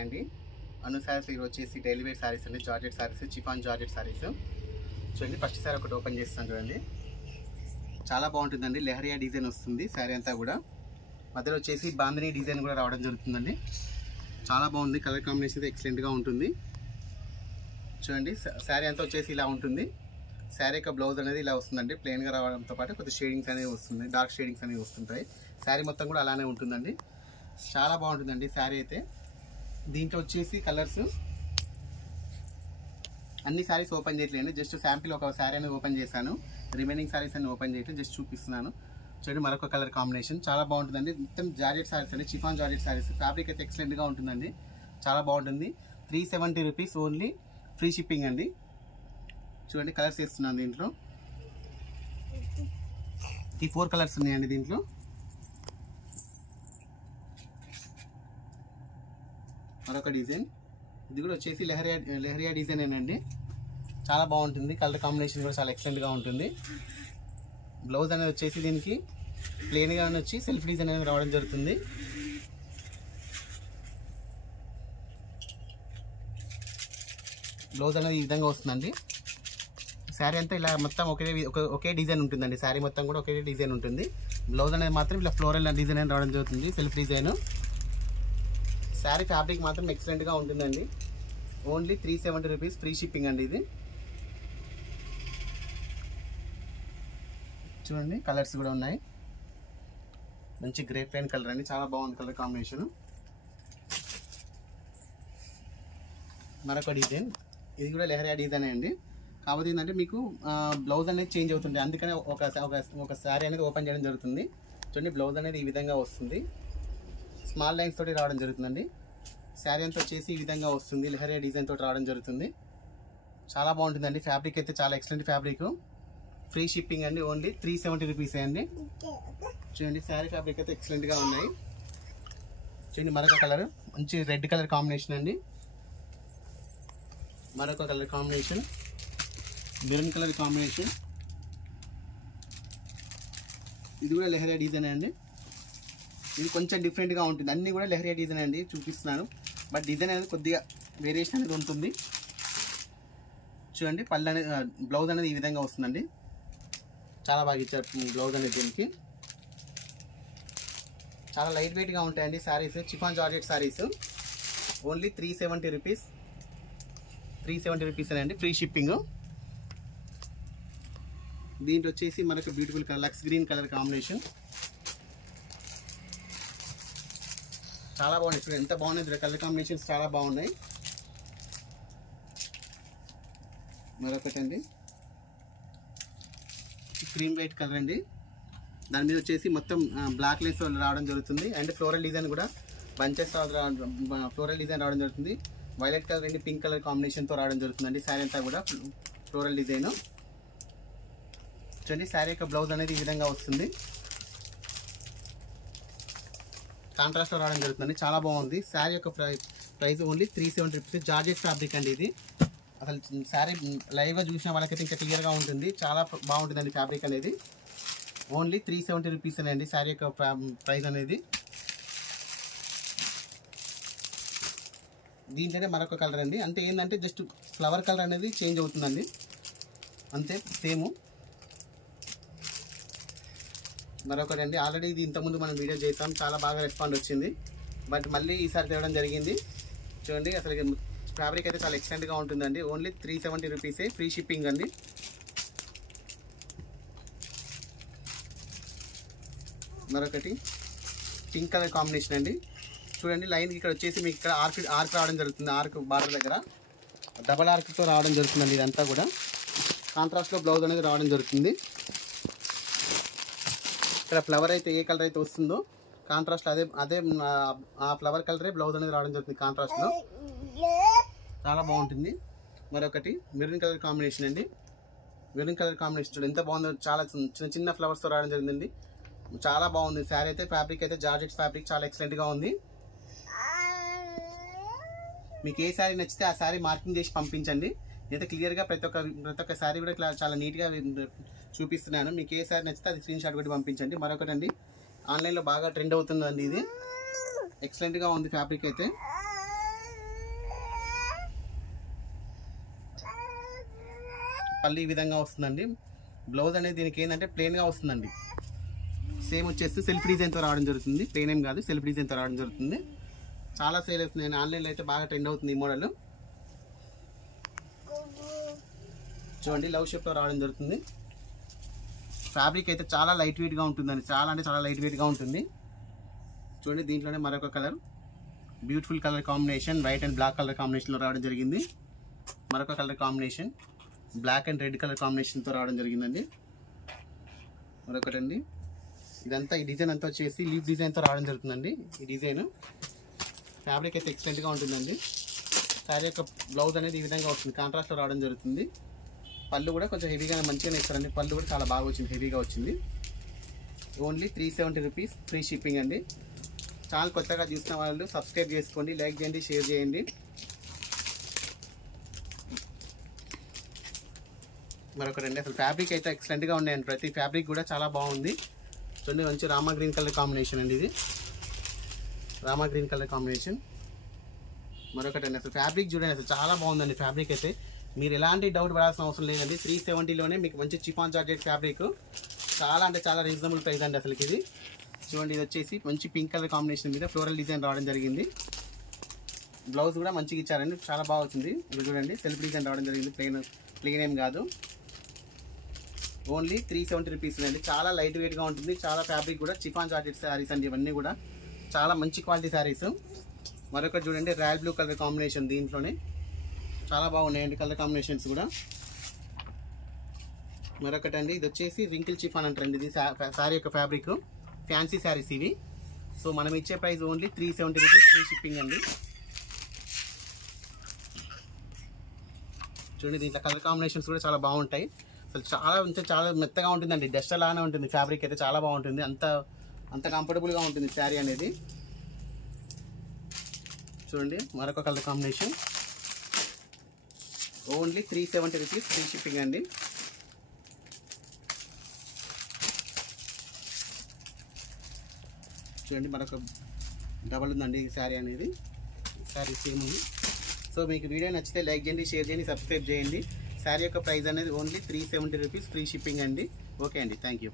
అండి అను శారీస్ ఇవి వచ్చేసి డైలీ వేర్ శారీస్ అండి. Georgette saris, chiffon georgette saris. చూడండి ఫస్ట్ శారీ ఒకటి ఓపెన్ చేస్తాను చూడండి. చాలా బాగుంటుందండి. లెహరియా డిజైన్ వస్తుంది శారీ అంతా కూడా. మధ్యలో వచ్చేసి బాందిని డిజైన్ కూడా రావడం జరుగుతుందండి. చాలా బాగుంది. కలర్ కాంబినేషన్ అయితే ఎక్సలెంట్గా ఉంటుంది. చూడండి శారీ అంతా వచ్చేసి ఇలా ఉంటుంది. శారీ యొక్క బ్లౌజ్ అనేది ఇలా వస్తుందండి. ప్లెయిన్గా రావడంతో పాటు కొద్ది షేడింగ్స్ అనేవి వస్తుంది, డార్క్ షేడింగ్స్ అనేవి వస్తుంటాయి. శారీ మొత్తం కూడా అలానే ఉంటుందండి. చాలా బాగుంటుందండి శారీ అయితే. దీంట్లో వచ్చేసి కలర్స్ అన్ని శారీస్ ఓపెన్ చేయట్లేదు, జస్ట్ శాంపిల్ ఒక శారీ అనేది ఓపెన్ చేశాను. రిమైనింగ్ శారీస్ అన్ని ఓపెన్ చేయట్లేదు, జస్ట్ చూపిస్తున్నాను. చూడండి మరొక కలర్ కాంబినేషన్ చాలా బాగుంటుందండి. మొత్తం జార్జెట్ శారీస్ అండి, చిఫాన్ జార్జెట్ శారీస్. ఫ్యాబ్రిక్ అయితే ఎక్సలెంట్గా ఉంటుందండి, చాలా బాగుంటుంది. 370 రూపీస్ ఓన్లీ, ఫ్రీ షిప్పింగ్ అండి. చూడండి కలర్స్ వేస్తున్నాను దీంట్లో. ఈ 4 కలర్స్ ఉన్నాయండి దీంట్లో. మరొక డిజైన్, ఇది కూడా వచ్చేసి లెహరియా డిజైన్ ఏనండి. చాలా బాగుంటుంది. కలర్ కాంబినేషన్ కూడా చాలా ఎక్సలెంట్గా ఉంటుంది. బ్లౌజ్ అనేది వచ్చేసి దీనికి ప్లెయిన్గా వచ్చి సెల్ఫ్ డిజైన్ అనేది రావడం జరుగుతుంది. బ్లౌజ్ అనేది ఈ విధంగా వస్తుందండి. శారీ అంతా ఇలా మొత్తం ఒకే డిజైన్ ఉంటుందండి. శారీ మొత్తం కూడా ఒకే డిజైన్ ఉంటుంది. బ్లౌజ్ అనేది మాత్రం ఇలా ఫ్లోరల్ డిజైన్ అనేది రావడం జరుగుతుంది, సెల్ఫ్ డిజైన్. శారీ ఫ్యాబ్రిక్ మాత్రం ఎక్సలెంట్గా ఉంటుందండి. ఓన్లీ 370 రూపీస్, ఫ్రీ షిప్పింగ్ అండి ఇది. చూడండి కలర్స్ కూడా ఉన్నాయి. మంచి గ్రే పెయిన్ కలర్ అండి, చాలా బాగుంది కలర్ కాంబినేషన్. మరొక డిజైన్, ఇది కూడా లెహరియా డిజైన్ అండి. కాకపోతే ఏంటంటే మీకు బ్లౌజ్ అనేది చేంజ్ అవుతుంది, అందుకనే ఒక శారీ అనేది ఓపెన్ చేయడం జరుగుతుంది. చూడండి బ్లౌజ్ అనేది ఈ విధంగా వస్తుంది, స్మాల్ లైన్స్ తోటి రావడం జరుగుతుందండి. శారీ అంతా వచ్చేసి ఈ విధంగా వస్తుంది, లెహరియా డిజైన్ తోటి రావడం జరుగుతుంది. చాలా బాగుంటుందండి. ఫ్యాబ్రిక్ అయితే చాలా ఎక్సలెంట్ ఫ్యాబ్రిక్, ఫ్రీ షిప్పింగ్ అండి. ఓన్లీ 370 రూపీస్ అండి. చూడండి శారీ ఫ్యాబ్రిక్ అయితే ఎక్సలెంట్గా ఉన్నాయి. చూడండి మరొక కలర్, మంచి రెడ్ కలర్ కాంబినేషన్ అండి. మరొక colour combination maroon colour combination. ఇది కూడా లెహరియా డిజైన్ అండి. ఇది కొంచెం డిఫరెంట్గా ఉంటుంది. అన్నీ కూడా లెహరియా డిజైన్ అండి చూపిస్తున్నాను, బట్ డిజైన్ అనేది కొద్దిగా వేరియేషన్ అనేది ఉంటుంది. చూడండి పళ్ళు అనేది, బ్లౌజ్ అనేది ఈ విధంగా వస్తుందండి. చాలా బాగా ఇచ్చారు బ్లౌజ్ అనేది. దీనికి చాలా లైట్ వెయిట్గా ఉంటాయండి saris, chiffon georgette saris. Only 370 rupees, 370 rupees అండి, ఫ్రీ షిప్పింగ్. దీంట్లో వచ్చేసి మనకు బ్యూటిఫుల్ కలర్ లక్స్ గ్రీన్ కలర్ కాంబినేషన్. చాలా బాగున్నాయి. ఇప్పుడు ఎంత బాగున్నాయి కలర్ కాంబినేషన్స్, చాలా బాగున్నాయి. మరొకటి అండి క్రీమ్ వైట్ కలర్ అండి. దాని మీద వచ్చేసి మొత్తం బ్లాక్ లైన్స్ రావడం జరుగుతుంది. అండ్ ఫ్లోరల్ డిజైన్ కూడా బంచెస్ ఫ్లోరల్ డిజైన్ రావడం జరుగుతుంది. వైలెట్ కలర్ అండి, పింక్ కలర్ కాంబినేషన్తో రావడం జరుగుతుందండి. శారీ అంతా కూడా ఫ్లోరల్ డిజైన్. చూడండి శారీ యొక్క బ్లౌజ్ అనేది ఈ విధంగా వస్తుంది, కాంట్రాస్ట్లో రావడం జరుగుతుంది. చాలా బాగుంది. శారీ యొక్క price only 370 rupees. Georgette fabric అండి ఇది. అసలు శారీ లైవ్గా చూసిన వాళ్ళకైతే ఇంకా క్లియర్గా ఉంటుంది, చాలా బాగుంటుందండి ఫ్యాబ్రిక్ అనేది. ఓన్లీ 370 రూపీస్ అండి శారీ యొక్క ప్రైస్ అనేది. దీంట్లోనే మరొక కలర్ అండి. అంటే ఏంటంటే జస్ట్ ఫ్లవర్ కలర్ అనేది చేంజ్ అవుతుందండి, అంతే సేమ్. మరొకటి అండి, ఆల్రెడీ ఇది ఇంతకుముందు మనం వీడియో చేసాం, చాలా బాగా రెస్పాండ్ వచ్చింది, బట్ మళ్ళీ ఈసారి తేవడం జరిగింది. చూడండి అసలు ఫ్యాబ్రిక్ అయితే చాలా ఎక్సలెంట్గా ఉంటుందండి. ఓన్లీ 370 రూపీసే, ఫ్రీ షిప్పింగ్ అండి. మరొకటి పింక్ కలర్ కాంబినేషన్ అండి. చూడండి లైన్ ఇక్కడ వచ్చేసి మీకు ఇక్కడ ఆర్క్ రావడం జరుగుతుంది. ఆర్క్ బార్డర్ దగ్గర డబల్ ఆర్క్తో రావడం జరుగుతుందండి. ఇదంతా కూడా కాంట్రాస్ట్లో బ్లౌజ్ అనేది రావడం జరుగుతుంది. ఇక్కడ ఫ్లవర్ అయితే ఏ కలర్ అయితే వస్తుందో కాంట్రాస్ట్ అదే ఆ ఫ్లవర్ కలరే బ్లౌజ్ అనేది రావడం జరుగుతుంది కాంట్రాస్ట్లో. చాలా బాగుంటుంది. మరొకటి మెరూన్ కలర్ కాంబినేషన్ అండి. మెరూన్ కలర్ కాంబినేషన్ చూడండి ఎంత బాగుందో, చాలా చిన్న చిన్న ఫ్లవర్స్తో రావడం జరిగిందండి. చాలా బాగుంది శారీ అయితే. ఫ్యాబ్రిక్ అయితే జార్జెట్ ఫ్యాబ్రిక్, చాలా ఎక్సలెంట్గా ఉంది. మీకు ఏ శారీ నచ్చితే ఆ శారీ మార్కింగ్ చేసి పంపించండి. నేనైతే క్లియర్గా ప్రతి ఒక్క శారీ కూడా ఇట్లా చాలా నీట్గా చూపిస్తున్నాను. మీకు ఏ శారీ నచ్చితే అది స్క్రీన్ షాట్ కొట్టి పంపించండి. మరొకటి అండి, ఆన్లైన్లో బాగా ట్రెండ్ అవుతుందండి ఇది. ఎక్సలెంట్గా ఉంది ఫ్యాబ్రిక్ అయితే. పళ్ళు ఈ విధంగా వస్తుందండి. బ్లౌజ్ అనేది దీనికి ఏంటంటే ప్లెయిన్గా వస్తుందండి. సేమ్ వచ్చేసి సెల్ఫ్ డిజైన్తో రావడం జరుగుతుంది. ప్లెయిన్ ఏం కాదు, సెల్ఫ్ డిజైన్తో రావడం జరుగుతుంది. చాలా సేల్ అవుతుంది. నేను ఆన్లైన్లో అయితే బాగా ట్రెండ్ అవుతుంది ఈ మోడల్. చూడండి లవ్ షేప్లో రావడం జరుగుతుంది. ఫ్యాబ్రిక్ అయితే చాలా లైట్ వెయిట్గా ఉంటుందండి. చాలా అంటే చాలా లైట్ వెయిట్గా ఉంటుంది. చూడండి దీంట్లోనే మరొక colour, beautiful colour combination, white and black colour కాంబినేషన్లో రావడం జరిగింది. మరొక colour combination black and red colour కాంబినేషన్తో రావడం జరిగిందండి. మరొకటండి, ఇదంతా ఈ డిజైన్ అంతా వచ్చేసి లీఫ్ డిజైన్తో రావడం జరుగుతుందండి. ఈ డిజైన్ ఫ్యాబ్రిక్ అయితే ఎక్సలెంట్గా ఉంటుందండి. శారీ యొక్క బ్లౌజ్ అనేది ఈ విధంగా వస్తుంది, కాంట్రాస్ట్లో రావడం జరుగుతుంది. పళ్ళు కూడా కొంచెం హెవీగానే మంచిగానే ఇస్తారండి. పళ్ళు కూడా చాలా బాగా వచ్చింది, హెవీగా వచ్చింది. ఓన్లీ 370 రూపీస్, ఫ్రీ షిప్పింగ్ అండి. ఛానల్ కొత్తగా చూసిన వాళ్ళు సబ్స్క్రైబ్ చేసుకోండి, లైక్ చేయండి, షేర్ చేయండి. మరొకటండి, అసలు ఫ్యాబ్రిక్ అయితే ఎక్సలెంట్గా ఉన్నాయండి. ప్రతి ఫ్యాబ్రిక్ కూడా చాలా బాగుంది. చూడండి మంచి రామా గ్రీన్ కలర్ కాంబినేషన్ అండి. ఇది రామా గ్రీన్ కలర్ కాంబినేషన్. మరొకటండి, అసలు ఫ్యాబ్రిక్ చూడండి, అసలు చాలా బాగుందండి. ఫ్యాబ్రిక్ అయితే మీరు ఎలాంటి డౌట్ పడాల్సిన అవసరం లేదండి. 370లోనే మీకు మంచి చిఫాన్ జార్జెట్ ఫ్యాబ్రిక్, చాలా అంటే చాలా రీజనబుల్ ప్రైస్ అండి అసలుకి ఇది. చూడండి ఇది వచ్చేసి మంచి పింక్ కలర్ కాంబినేషన్ మీద ఫ్లోరల్ డిజైన్ రావడం జరిగింది. బ్లౌజ్ కూడా మంచిగా ఇచ్చారండి, చాలా బాగా వచ్చింది. ఇది చూడండి సెల్ఫ్ డిజైన్ రావడం జరిగింది, ప్లెయిన్ ఏం కాదు. ఓన్లీ 370 రూపీస్ అండి. చాలా లైట్ వెయిట్గా ఉంటుంది. చాలా ఫ్యాబ్రిక్ కూడా చిఫాన్ జార్జెట్ శారీస్ అండి. ఇవన్నీ కూడా చాలా మంచి క్వాలిటీ శారీస్. మరొకటి చూడండి రాయల్ బ్లూ కలర్ కాంబినేషన్, దీంట్లోనే చాలా బాగున్నాయండి కలర్ కాంబినేషన్స్ కూడా. మరొకటి అండి, ఇది వచ్చేసి రింకిల్ చిఫాన్ అంటారండి. ఇది శారీ యొక్క ఫ్యాబ్రిక్, ఫ్యాన్సీ శారీస్ ఇవి. సో మనం ఇచ్చే price only 370 rupees, free shipping అండి. చూడండి దీంట్లో కలర్ కాంబినేషన్స్ కూడా చాలా బాగుంటాయి. అసలు చాలా అంటే చాలా మెత్తగా ఉంటుందండి, డస్ట్ లానే ఉంటుంది. ఫ్యాబ్రిక్ అయితే చాలా బాగుంటుంది, అంత కంఫర్టబుల్గా ఉంటుంది శారీ అనేది. చూడండి మరొక colour combination, only 370 rupees, free shipping అండి. చూడండి మరొక డబల్ ఉందండి ఈ శారీ అనేది. శారీ సేమ్ ఉంది. సో మీకు వీడియో నచ్చితే లైక్ చేయండి, షేర్ చేయండి, సబ్స్క్రైబ్ చేయండి. శారీ యొక్క ప్రైస్ అనేది ఓన్లీ 370 రూపీస్, ఫ్రీ షిప్పింగ్ అండి. ఓకే అండి, థ్యాంక్ యూ.